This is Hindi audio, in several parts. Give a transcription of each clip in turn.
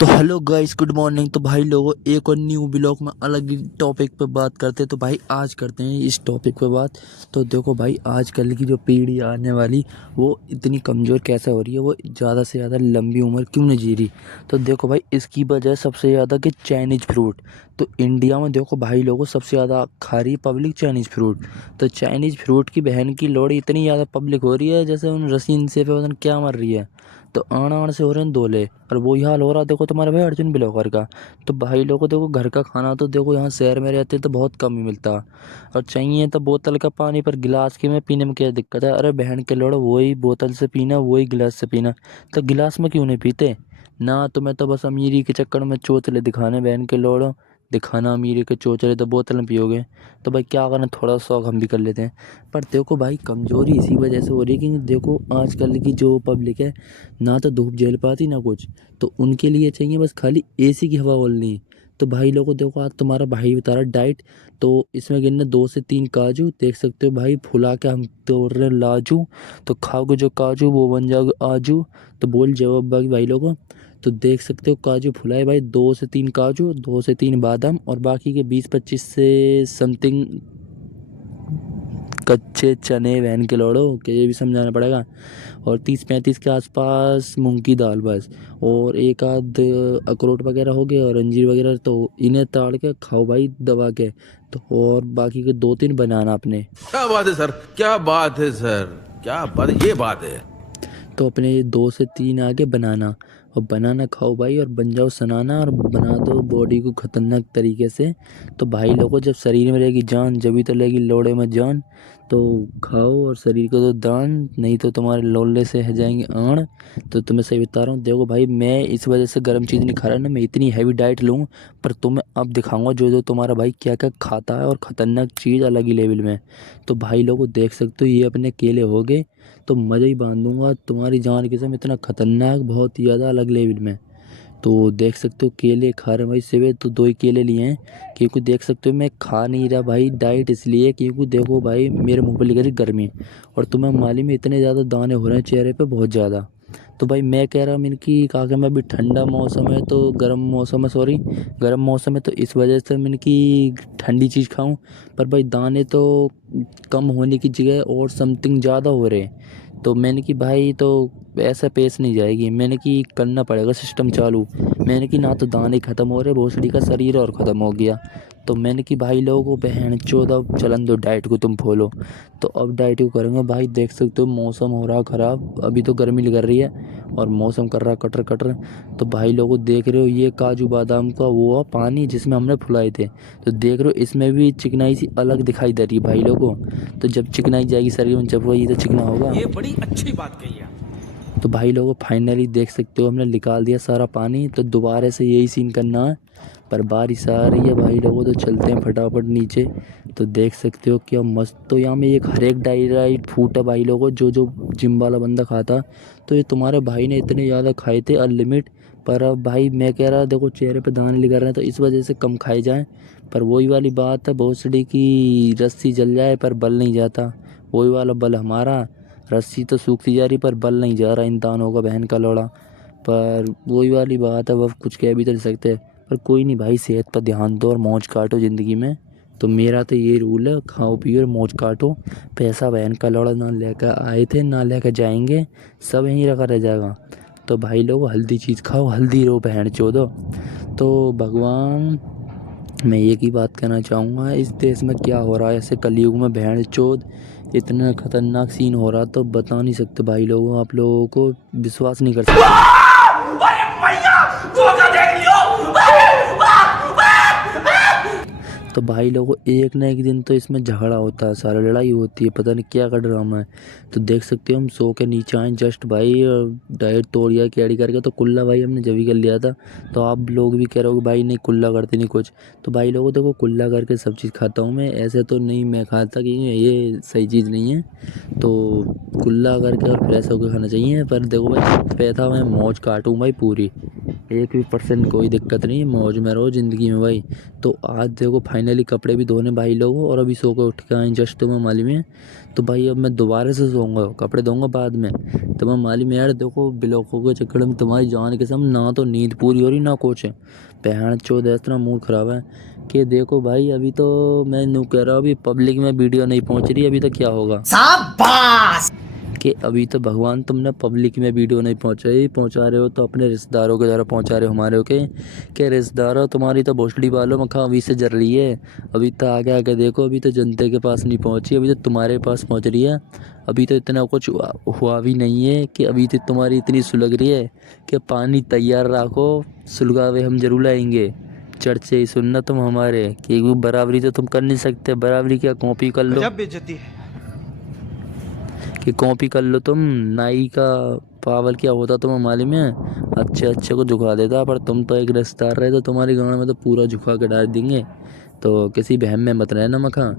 तो हेलो गाइस, गुड मॉर्निंग। तो भाई लोगों, एक और न्यू ब्लॉग में अलग ही टॉपिक पे बात करते हैं। तो भाई आज करते हैं इस टॉपिक पे बात। तो देखो भाई, आजकल की जो पीढ़ी आने वाली वो इतनी कमज़ोर कैसे हो रही है, वो ज़्यादा से ज़्यादा लंबी उम्र क्यों नहीं जी रही। तो देखो भाई, इसकी वजह सबसे ज़्यादा कि चाइनीज़ फ्रूट। तो इंडिया में देखो भाई लोगों, सबसे ज़्यादा खा रही है पब्लिक चाइनीज़ फ्रूट। तो चाइनीज़ फ्रूट की बहन की लोड़ी इतनी ज़्यादा पब्लिक हो रही है जैसे उन रसीन से पे पता क्या मर रही है। तो आण आण से हो रहे हैं दोले। और वही हाल हो रहा देखो तुम्हारे भाई अर्जुन ब्लॉगर का। तो भाई लोगों देखो, घर का खाना तो देखो यहाँ शहर में रहते तो बहुत कम ही मिलता। और चाहिए तो बोतल का पानी, पर गिलास के में पीने में क्या दिक्कत है। अरे बहन के लोड़ो, वही बोतल से पीना, वही गिलास से पीना। तो गिलास में क्यों नहीं पीते ना। तुम्हें तो बस अमीरी के चक्कर में चोचले दिखाने, बहन के लोड़ो दिखाना अमीरी के चोचले। तो बोतल में पियोगे तो भाई क्या करना, थोड़ा शौक हम भी कर लेते हैं। पर देखो भाई, कमज़ोरी इसी वजह से हो रही है कि देखो आजकल की जो पब्लिक है ना तो धूप झेल पाती ना कुछ। तो उनके लिए चाहिए बस खाली एसी की हवा ओढ़नी। तो भाई लोगों देखो, आज तुम्हारा भाई बता रहा डाइट। तो इसमें गिनना 2 से 3 काजू, देख सकते हो भाई फुला के हम तोड़ रहे हैं लाजू। तो खाओगे जो काजू वो बन जाओगे आजू। तो बोल जवाब बाकी भाई लोगों। तो देख सकते हो काजू फुलाए भाई, 2 से 3 काजू, 2 से 3 बादाम, और बाकी के 20-25 से समथिंग कच्चे चने, बहन के लौड़ो के ये भी समझाना पड़ेगा। और 30-35 के आसपास मूंग की दाल बस। और एक आध अखरोट वगैरह हो गए और अंजीर वगैरह। तो इन्हें ताड़ के खाओ भाई दबा के। तो और बाकी के 2-3 बनाना अपने। क्या बात है सर, क्या बात है सर, क्या बात है, ये बात है। तो अपने 2 से 3 आगे बनाना। और बनाना खाओ भाई, और बन जाओ सनाना, और बना दो बॉडी को खतरनाक तरीके से। तो भाई लोगों, जब शरीर में रहेगी जान जभी तो लगेगी लोड़े में जान। तो खाओ और शरीर को दो दान, नहीं तो तुम्हारे लोले से है जाएंगे आण। तो तुम्हें सही बता रहा हूँ, देखो भाई मैं इस वजह से गर्म चीज़ नहीं खा रहा ना, मैं इतनी हैवी डाइट लूँ। पर तुम्हें अब दिखाऊंगा जो जो तुम्हारा भाई क्या क्या खाता है, और ख़तरनाक चीज़ अलग ही लेवल में। तो भाई लोगों देख सकते हो, ये अपने केले हो गए। तो मज़ा ही बांध दूंगा तुम्हारी जान के साथ, इतना खतरनाक, बहुत ही ज़्यादा अलग लेवल में। तो देख सकते हो केले खा रहे हैं भाई, सिवे तो 2 ही केले लिए हैं। क्योंकि देख सकते हो मैं खा नहीं रहा भाई डाइट इसलिए, क्योंकि देखो भाई मेरे मुंह पे लिखा है गर्मी। और तुम्हें मालूम है इतने ज़्यादा दाने हो रहे हैं चेहरे पे, बहुत ज़्यादा। तो भाई मैं कह रहा हूँ इनकी काके में अभी ठंडा मौसम है, तो गर्म मौसम है, सॉरी गर्म मौसम है, तो इस वजह से मैं इनकी ठंडी चीज़ खाऊं। पर भाई दाने तो कम होने की जगह और समथिंग ज़्यादा हो रहे हैं। तो मैंने कि भाई तो ऐसा पेश नहीं जाएगी, मैंने कि करना पड़ेगा सिस्टम चालू। मैंने कि ना तो दाने ख़त्म हो रहे, भोसड़ी का शरीर और ख़त्म हो गया। तो मैंने कि भाई लोगों को बहन चौदह चलन दो, डाइट को तुम फॉलो। तो अब डाइट को करेंगे भाई, देख सकते हो मौसम हो रहा ख़राब, अभी तो गर्मी लग रही है और मौसम कर रहा कटर कटर। तो भाई लोगों देख रहे हो, ये काजू बादाम का वो पानी जिसमें हमने फुलाए थे। तो देख रहे हो इसमें भी चिकनाई सी अलग दिखाई दे रही है भाई लोगों। तो जब चिकनाई जाएगी शरीर में, जब वही तो चिकना होगा। ये बड़ी अच्छी बात कही है। तो भाई लोगों फाइनली देख सकते हो हमने निकाल दिया सारा पानी। तो दोबारा से यही सीन करना है। पर बारिश आ रही है भाई लोगों, तो चलते हैं फटाफट नीचे। तो देख सकते हो क्या मस्त। तो यहाँ में एक हर एक डाइट फूड है भाई लोगों, जो जो जिम वाला बंदा खाता। तो ये तुम्हारे भाई ने इतने ज़्यादा खाए थे अनलिमिट। पर अब भाई मैं कह रहा देखो चेहरे पे दाने निकल रहे हैं, तो इस वजह से कम खाए जाएँ। पर वही वाली बात है, भोसड़ी की रस्सी जल जाए पर बल नहीं जाता। वही वाला बल हमारा, रस्सी तो सूखती जा रही पर बल नहीं जा रहा इन दानों का, बहन का लौड़ा। पर वही वाली बात है, वह कुछ कह भी तो नहीं सकते। पर कोई नहीं भाई, सेहत पर ध्यान दो और मौज काटो ज़िंदगी में। तो मेरा तो ये रूल है, खाओ पियो और मौज काटो। पैसा बहन का लौड़ा ना लेकर आए थे ना लेकर जाएंगे, सब यहीं रखा रह जाएगा। तो भाई लोग हल्दी चीज़ खाओ, हल्दी रहो बहन चोदो। तो भगवान, मैं एक ही बात कहना चाहूँगा, इस देश में क्या हो रहा है ऐसे कलयुग में बहन चोद, इतना खतरनाक सीन हो रहा तो बता नहीं सकते भाई लोगों, आप लोगों को विश्वास नहीं कर सकते। तो भाई लोगों एक ना एक दिन तो इसमें झगड़ा होता है, सारा लड़ाई होती है, पता नहीं क्या का ड्रामा है। तो देख सकते हो हम सो के नीचे आए जस्ट भाई, और डाइट तोड़िया कैडी करके। तो कुल्ला भाई हमने जब ही कर लिया था। तो आप लोग भी कह रहे हो कि भाई नहीं कुल्ला करते नहीं कुछ। तो भाई लोगों देखो, कुल्ला करके सब चीज़ खाता हूँ मैं, ऐसे तो नहीं मैं खाता कि ये सही चीज़ नहीं है। तो कुल्ला करके और फ्रेश होकर खाना चाहिए। पर देखो भाई पैसा मैं मौज काटूँ भाई पूरी। एक भी % कोई दिक्कत नहीं, मौज में रहो ज़िंदगी में भाई। तो आज देखो फाइनली कपड़े भी धोने भाई लोगों, और अभी सो के उठ के आए जस्ट, तुम्हें मालूम है। तो भाई अब मैं दोबारा से सोऊंगा, कपड़े धोऊंगा बाद में। तुम्हें मालूम है यार, देखो ब्लॉकों के चक्कर में तुम्हारी जान के सम ना तो नींद पूरी हो रही ना कुछ। बहन चोद इतना मूड ख़राब है कि देखो भाई, अभी तो मैं यूँ कह रहा हूँ, अभी पब्लिक में वीडियो नहीं पहुँच रही, अभी तो क्या होगा कि अभी तो भगवान तुमने पब्लिक में वीडियो नहीं पहुंचा रहे हो, तो अपने रिश्तेदारों के द्वारा पहुंचा रहे हो हमारे के रिश्तेदारों, तुम्हारी तो भोसड़ी वालों में खा अभी से जल रही है। अभी तो आगे आगे देखो, अभी तो जनता के पास नहीं पहुंची, अभी तो तुम्हारे पास पहुंच रही है। अभी तो इतना कुछ हुआ भी नहीं है कि अभी तो तुम्हारी इतनी सुलग रही है कि पानी तैयार रखो, सुलगावे हम जरूर आएंगे। चर्चे ही सुनना तुम हमारे कि बराबरी तो तुम कर नहीं सकते, बराबरी क्या कॉपी कर लो, बेइज्जती है। कि कॉपी कर लो तुम। नाई का पावर क्या होता तुम्हें मालूम है, अच्छे अच्छे को झुका देता, पर तुम तो एक रिश्तेदार रहे, तो तुम्हारी गाँव में तो पूरा झुका के डाल देंगे। तो किसी बहम में मत रहना मखा।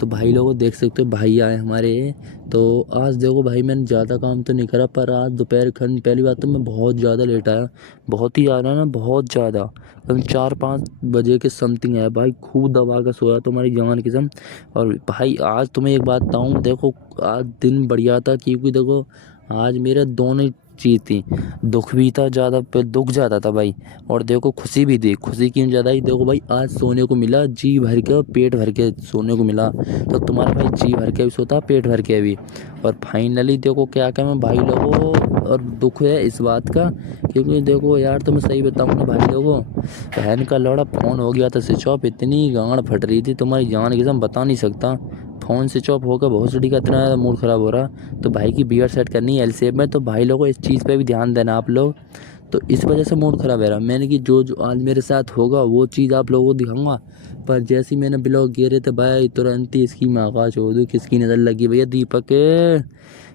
तो भाई लोगों देख सकते हो, भाई आए हमारे। तो आज देखो भाई, मैंने ज़्यादा काम तो नहीं करा, पर आज दोपहर खन पहली बात तो मैं बहुत ज़्यादा लेट आया, बहुत ही ज़्यादा ना, बहुत ज़्यादा। करीब 4-5 बजे के समथिंग है भाई, खूब दबा के सोया तुम्हारी जान कसम। और भाई आज तुम्हें एक बात बताऊँ, देखो आज दिन बढ़िया था, क्योंकि देखो आज मेरे दोनों ही चीज़ थी, दुख भी था ज़्यादा, पे दुख ज़्यादा था भाई, और देखो खुशी भी थी। खुशी क्यों ज़्यादा ही, देखो भाई आज सोने को मिला जी भर के और पेट भर के सोने को मिला। तो तुम्हारा भाई जी भर के भी सोता, पेट भर के भी। और फाइनली देखो क्या क्या मैं भाई लोगों, और दुख है इस बात का, क्योंकि देखो यार तुम्हें सही बताऊँ ना भाई लोगों, बहन का लौड़ा फ़ोन हो गया था स्विच ऑफ, इतनी गांड फट रही थी तुम्हारी जान की, बता नहीं सकता। फ़ोन स्विच ऑफ होकर भोसड़ी का इतना ज़्यादा मूड ख़राब हो रहा। तो भाई की बियर सेट करनी है एल शेप में, तो भाई लोगों इस चीज़ पे भी ध्यान देना आप लोग। तो इस वजह से मूड ख़राब है रहा मैंने, कि जो जो आज मेरे साथ होगा वो चीज़ आप लोगों को दिखाऊंगा। पर जैसे ही मैंने ब्लॉग गिरे थे भाई, तुरंत ही इसकी माँ का चोदू किसकी नज़र लगी भैया, दीपक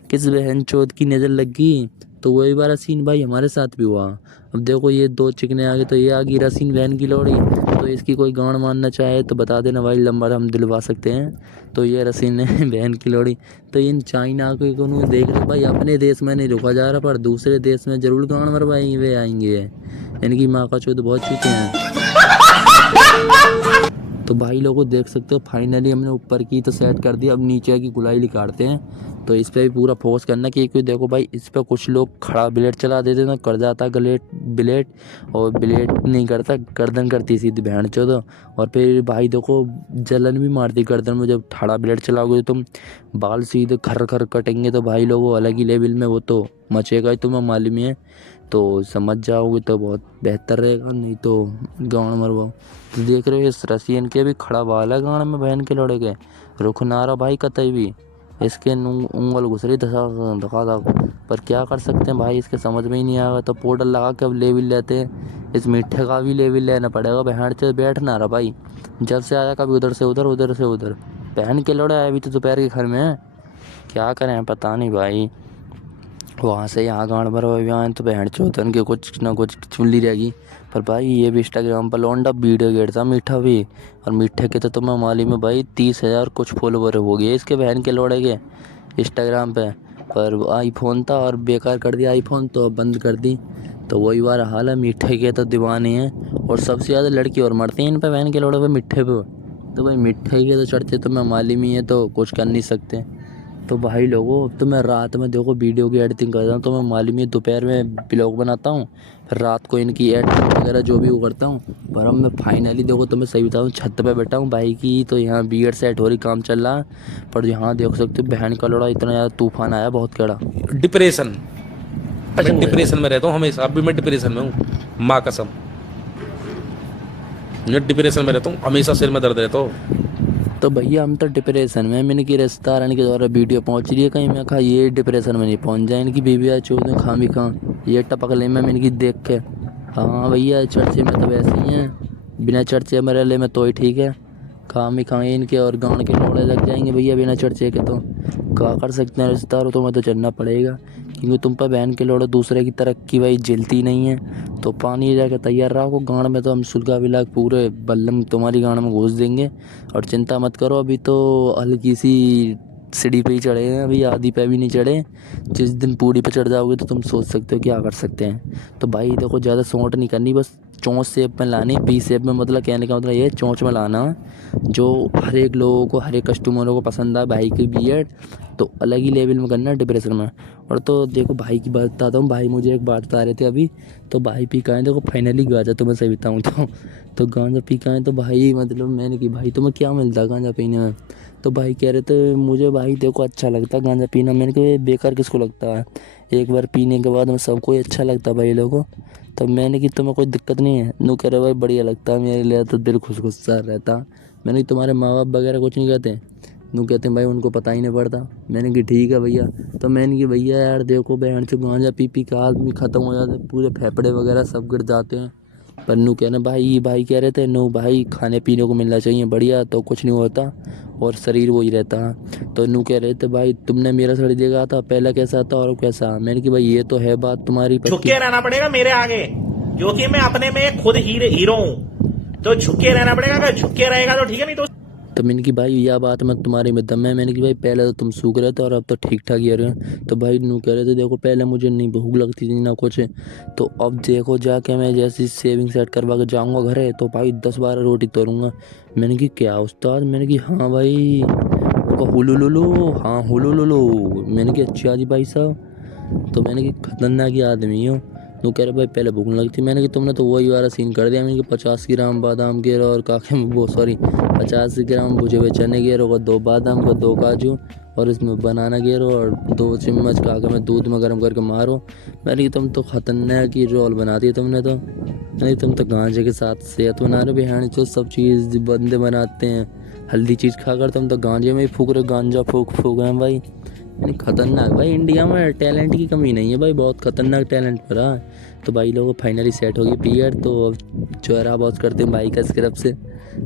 किस बहन चोद की नज़र लगी। तो वही वाला सीन भाई हमारे साथ भी हुआ। अब देखो ये दो चिकने आ गए, तो ये आ गई रसीन बहन की लोड़ी। तो इसकी कोई गांड मानना चाहे तो बता देना भाई, नंबर हम दिलवा सकते हैं। तो ये रसीन है बहन की लोड़ी। तो इन चाइना को को देख रहे भाई, अपने देश में नहीं रुका जा रहा, पर दूसरे देश में जरूर गांड मरवाएंगे वे आएंगे। इनकी माँ का चोद बहुत चूते हैं। तो भाई लोगों देख सकते हो, फाइनली हमने ऊपर की तो सेट कर दी, अब नीचे की गुलाई निकालते हैं। तो इस पे भी पूरा फोकस करना, क्योंकि देखो भाई इस पे कुछ लोग खड़ा ब्लेड चला देते ना, कर जाता गलेट ब्लेड, और ब्लेड नहीं करता, गर्दन करती सीधी बहन चोद। और फिर भाई देखो जलन भी मारती गर्दन में, जब ठाड़ा ब्लेड चलाओगे तुम, बाल सीधे खर खर कटेंगे। तो भाई लोगों अलग ही लेवल में वो तो मचेगा ही, तुम्हें मालूम ही है। तो समझ जाओगे तो बहुत बेहतर रहेगा, नहीं तो गाँव मरवाओ। तो देख रहे हो इस रसियन के भी खड़ा बाल है गाँव में बहन के लड़े के, रुख ना रहा भाई कतई भी। इसके उंगल घुस रही धसा धका धक, पर क्या कर सकते हैं भाई, इसके समझ में ही नहीं आएगा। तो पाउडर लगा के अब लेवल लेते हैं, इस मीठे का भी लेवल लेना पड़ेगा। बहन से बैठ ना रहा भाई, जब से आया कभी उधर से उधर, उधर से उधर। बहन के लड़े आया अभी तो दोपहर के घर में है, क्या करें पता नहीं भाई। वहाँ से यहाँ गांड भरवा आए तो बहन चौथन के कुछ ना कुछ चुनली रहेगी। पर भाई ये भी इंस्टाग्राम पर लौंडा वीडियो गेरता मीठा भी, और मीठे के तो तुम्हें मालूम है भाई 30,000 कुछ फॉलोवर हो गए इसके बहन के लौड़े के इंस्टाग्राम पे। पर आईफोन था और बेकार कर दिया आईफोन, तो बंद कर दी। तो वही वाला हाल है, मीठे के तो दीवाने हैं, और सबसे ज़्यादा लड़की और मरती हैं इन पे बहन के लौड़े पे, मिठे पे। तो भाई मिठे के तो चढ़ते तो मैं मालूम ही है, तो कुछ कर नहीं सकते। तो भाई लोगों अब तो मैं रात में देखो वीडियो की एडिटिंग करता हूँ, तो मैं मालूम ही दोपहर में ब्लॉग बनाता हूँ, फिर रात को इनकी एडिटिंग वगैरह जो भी वो करता हूँ। पर अब मैं फाइनली देखो तो मैं सही बताऊँ, छत पे बैठा हूँ भाई की, तो यहाँ बियर सेट हो रही, काम चल रहा है। पर यहाँ देख सकते हो बहन का लड़ा इतना ज़्यादा तूफान आया, बहुत कड़ा। डिप्रेशन, मैं डिप्रेशन में रहता हूँ हमेशा, अब भी मैं डिप्रेशन में हूँ, माँ कसम। मैं डिप्रेशन में रहता हूँ हमेशा, सिर में दर्द रहता हो। तो भैया हम तो डिप्रेशन में, मैंने कि रेस्टोरेंट के द्वारा वीडियो पहुंच रही है कहीं, मैं कहा ये डिप्रेशन में नहीं पहुंच जाए, इनकी बीवी आ चोद खा भी कहाँ ये टपक ले मैं इनकी देख के। हाँ भैया चर्चे में तो वैसे ही हैं, बिना चर्चे में रह ले में तो ही ठीक है, काम ही खाएँ इनके और गाँव के लोड़े लग जाएंगे भैया बिना चर्चे के। तो क्या कर सकते हैं रिश्तेदारों, तो मैं तो चलना पड़ेगा, क्योंकि तुम पर बहन के लोड़े दूसरे की तरक्की भाई झेलती नहीं है। तो पानी जाके तैयार रहो, गाँड में तो हम सुलगा विलाग पूरे बल्लम तुम्हारी गाँड में घुस देंगे। और चिंता मत करो, अभी तो हल्की सी सीढ़ी पे ही चढ़े हैं, अभी आधी पे भी नहीं चढ़े। जिस दिन पूरी पे चढ़ जाओगे तो तुम सोच सकते हो क्या कर सकते हैं। तो भाई देखो ज़्यादा सोंट नहीं करनी, बस चोंच शेप में लानी, पी शेप में, मतलब कहने का मतलब ये चोंच में लाना जो हर एक लोगों को, हर एक कस्टमरों को पसंद आए भाई की बियर्ड। तो अलग ही लेवल में करना डिप्रेशन में। और तो देखो भाई की बात बताता हूँ, भाई मुझे एक बात बता रहे थे अभी। तो भाई पी का है, देखो फाइनली गांजा, तो मैं सही बताऊँ तो गांजा पी का है। तो भाई मतलब मैंने कि भाई तुम्हें क्या मिलता गांजा पीने में। तो भाई कह रहे थे मुझे भाई देखो अच्छा लगता है गांजा पीना। मैंने कहा ये बेकार किसको लगता है, एक बार पीने के बाद में सबको ही अच्छा लगता है भाई लोगों। तब मैंने कि तुम्हें कोई दिक्कत नहीं है। नू कह रहे भाई बढ़िया लगता है मेरे लिए, तो दिल खुश खुश सा रहता। मैंने कि तुम्हारे माँ बाप वगैरह कुछ नहीं कहते। नू कहते हैं भाई उनको पता ही नहीं पड़ता। मैंने कि ठीक है भैया। तो मैंने कि भैया यार देखो बहन से गांजा पी पी का आदमी ख़त्म हो जाता है, पूरे फेफड़े वगैरह सब गिर जाते हैं। पर नू कहना भाई कह रहे थे नो भाई खाने पीने को मिलना चाहिए बढ़िया, तो कुछ नहीं होता और शरीर वही रहता है। तो नू कह रहे थे भाई तुमने मेरा शरीर देखा था पहला कैसा था और अब कैसा। मैंने कि भाई ये तो है बात तुम्हारी झुक पक्की। के रहना पड़ेगा मेरे आगे, क्योंकि मैं अपने में खुद हीरो हूं। तो झुक के रहना पड़ेगा, अगर झुक के रहेगा तो ठीक है, नहीं तो तो मैंने कि भाई यह बात मैं तुम्हारे में दम है। मैंने कि भाई पहले तो तुम सूख रहे थे और अब तो ठीक ठाक ही आ रहे हो। तो भाई नू कह रहे थे देखो पहले मुझे नहीं भूख लगती थी ना कुछ। तो अब देखो जाके मैं जैसी सेविंग सेट करवा के जाऊँगा घरे तो भाई 10-12 रोटी तोड़ूंगा। मैंने कि क्या उस्ताद। मैंने कि हाँ भाई। वो हुलू लुलू, हाँ हुलू लुलू। मैंने कि अच्छा जी भाई साहब। तो मैंने कि खतरनाक ही आदमी हो। तो कह रहे भाई पहले भूख लगती। मैंने कि तुमने तो वही वाला सीन कर दिया। मैंने कि 50 ग्राम बादाम के और काके वो सॉरी 50 ग्राम भुजे हुए चने गेरो और 2 बादाम का 2 काजू और इसमें बनाना गेरो और 2 चम्मच काके में दूध में गर्म करके मारो। मैंने कि तुम तो खतरनाक ही रोल बना दिया तुमने तो। नहीं तुम तो गांजे के साथ सेहत बना रहे बिहान जो सब चीज़ बंदे बनाते हैं हल्दी चीज़ खाकर, तुम तो गांजे में ही फूक रहे, गांजा फूक फूक हैं भाई। यानी खतरनाक भाई, इंडिया में टैलेंट की कमी नहीं है भाई, बहुत खतरनाक टैलेंट पड़ा है। तो भाई लोगों फाइनली सेट हो गई पीयर, तो अब चौरा बहुत करते हैं भाई का स्क्रब से।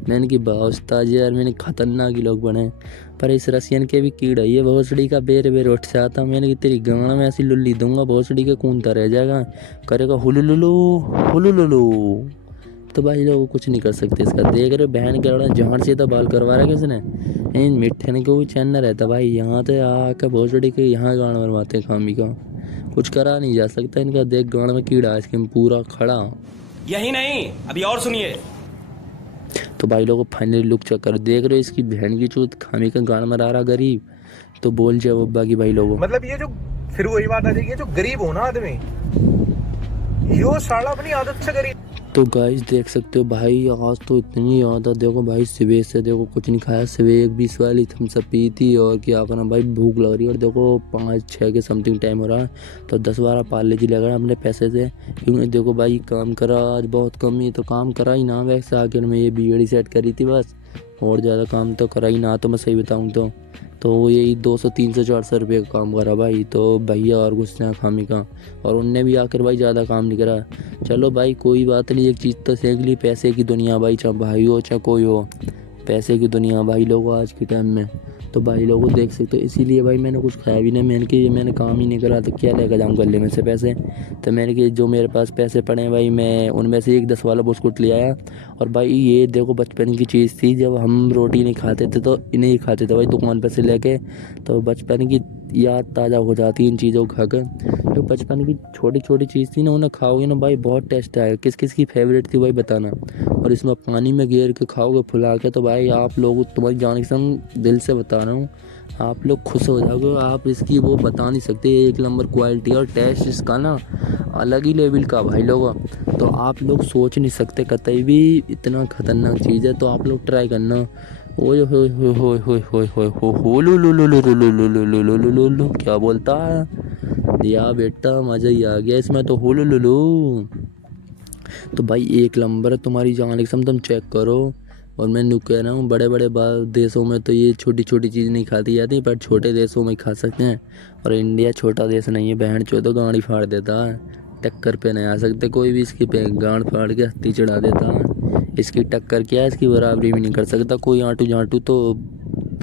मैंने कि उस्ताद यार मैंने खतरनाक ही लोग बने। पर इस रसियन के भी कीड़ा ये भोसड़ी का बेर बेर उठ जाता। मैंने कि तेरी गाना में ऐसी लुल्ली दूंगा भोसड़ी के कूनता रह जाएगा, करेगा हुलुलुलु हुलुलुलु। तो भाई लोग कुछ नहीं कर सकते इसका। देख रहे बहन के लड़ा जहाँ से तो बाल करवा रहा किसने। इन मिठे ने को भी चैन न रहता भाई, यहाँ तो आकर भोसड़ी के यहाँ गाना बनवाते खामी का। कुछ करा नहीं जा सकता इनका। देख गाना में कीड़ा आइसक्रीम पूरा खड़ा। यही नहीं, अभी और सुनिए। तो भाई लोगों फाइनली लुक चेक कर, देख रहे हो इसकी बहन की चूत खामी का गाना मरा रहा गरीब। तो बोल जाओ बाकी भाई लोगों। मतलब ये जो फिर वही बात आ जाएगी, जो गरीब हो ना आदमी, यो साला अपनी आदत से गरीब। तो गाइस देख सकते हो भाई आज तो इतनी याद है। देखो भाई सुबह से देखो कुछ नहीं खाया, सुबह 1-20 वाली थम्स अप पी थी और क्या करना भाई भूख लग रही है। और देखो 5-6 के समथिंग टाइम हो रहा है, तो 10-12 पार्ले जी लग रहा है अपने पैसे से। क्योंकि देखो भाई काम करा आज बहुत कम ही, तो काम करा ही ना वैसे। आखिर में ये बीड़ी सेट करी थी बस, और ज़्यादा काम तो करा ही ना। तो मैं सही बताऊँ तो यही 200-300-400 रुपये का काम करा भाई। तो भैया और गुस्से हैं खामी का, और उनने भी आकर भाई ज़्यादा काम नहीं करा। चलो भाई कोई बात नहीं, एक चीज़ तो सीख ली, पैसे की दुनिया भाई, चाहे भाई हो चाहे कोई हो, पैसे की दुनिया भाई लोगों आज के टाइम में। तो भाई लोगों देख सकते हो, इसीलिए भाई मैंने कुछ खाया भी नहीं। मैंने कि मैंने काम ही नहीं करा तो क्या लेकर जाऊँ गले में से पैसे। तो मैंने कि जो मेरे पास पैसे पड़े हैं भाई, मैं उनमें से एक 10 वाला बिस्कुट ले आया। और भाई ये देखो बचपन की चीज़ थी, जब हम रोटी नहीं खाते थे तो इन्हें ही खाते थे भाई दुकान पर से लेके। तो बचपन की याद ताज़ा हो जाती है इन चीज़ों को खाकर। जो बचपन की छोटी छोटी चीज़ थी ना, उन्हें खाओगे ना भाई बहुत टेस्ट आएगा। किस किस की फेवरेट थी भाई बताना। और इसमें पानी में घेर के खाओगे फुला के, तो भाई आप लोग तुम्हारी जान कसम दिल से बता रहा हूँ, आप लोग खुश हो जाओगे। आप इसकी वो बता नहीं सकते, एक नंबर क्वालिटी और टेस्ट इसका ना अलग ही लेवल का भाई लोगों। तो आप लोग सोच नहीं सकते कतई भी, इतना खतरनाक चीज़ है। तो आप लोग ट्राई करना। ओए होए होए होए होए होए होए हो हो लो लो लो लो लो लो लो लो लो लो लो लो लो, क्या बोलता है या बेटा, मज़ा ही आ गया इसमें तो। हो लो लो लो। तो भाई एक नंबर है तुम्हारी जान कसम, तुम चेक करो। और मैं न्यू कह रहा हूँ बड़े बड़े देशों में तो ये छोटी छोटी चीज़ नहीं खाती जाती, पर छोटे देशों में खा सकते हैं। और इंडिया छोटा देश नहीं है, बहन चो तो गाड़ी फाड़ देता है। टक्कर पे नहीं आ सकते कोई भी, इसकी पे गांड फाड़ के हत्ती चढ़ा देता है। इसकी टक्कर क्या है, इसकी बराबरी भी नहीं कर सकता कोई। आंटू झांटू तो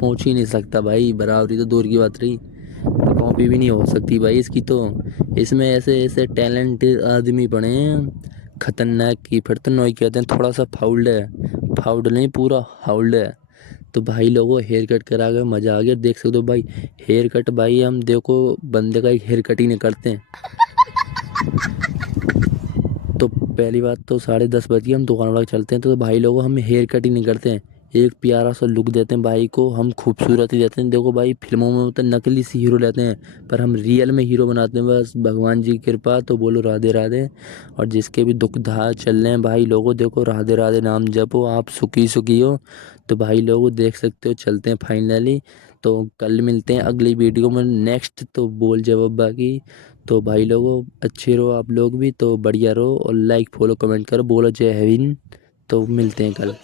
पहुँच ही नहीं सकता भाई, बराबरी तो दूर की बात रही, कॉपी भी नहीं हो सकती भाई इसकी तो। इसमें ऐसे ऐसे टैलेंटेड आदमी पड़े हैं खतरनाक की। फिर तो नोई कहते हैं थोड़ा सा फाउल्ड है, फाउल्ड नहीं पूरा हाउल्ड है। तो भाई लोगों हेयर कट करा के मज़ा आ गया। देख सकते हो भाई हेयर कट, भाई हम देखो बंदे का एक हेयर कट ही नहीं करते हैं। तो पहली बात तो 10:30 बज गए, हम दुकान वाला चलते हैं तो भाई लोगों हम हेयर कट ही नहीं करते हैं, एक प्यारा सा लुक देते हैं भाई को, हम खूबसूरत ही देते हैं। देखो भाई फिल्मों में तो नकली सी हीरो लेते हैं, पर हम रियल में हीरो बनाते हैं। बस भगवान जी की कृपा, तो बोलो राधे राधे। और जिसके भी दुख दाह चल रहे हैं भाई लोगों, देखो राधे राधे नाम जपो, आप सुखी सुखी हो। तो भाई लोगों देख सकते हो, चलते हैं फाइनली। तो कल मिलते हैं अगली वीडियो में नेक्स्ट, तो बोल जवाब बाकी। तो भाई लोगों अच्छे रहो आप लोग भी, तो बढ़िया रहो और लाइक फॉलो कमेंट करो, बोलो जय हिंद। तो मिलते हैं कल।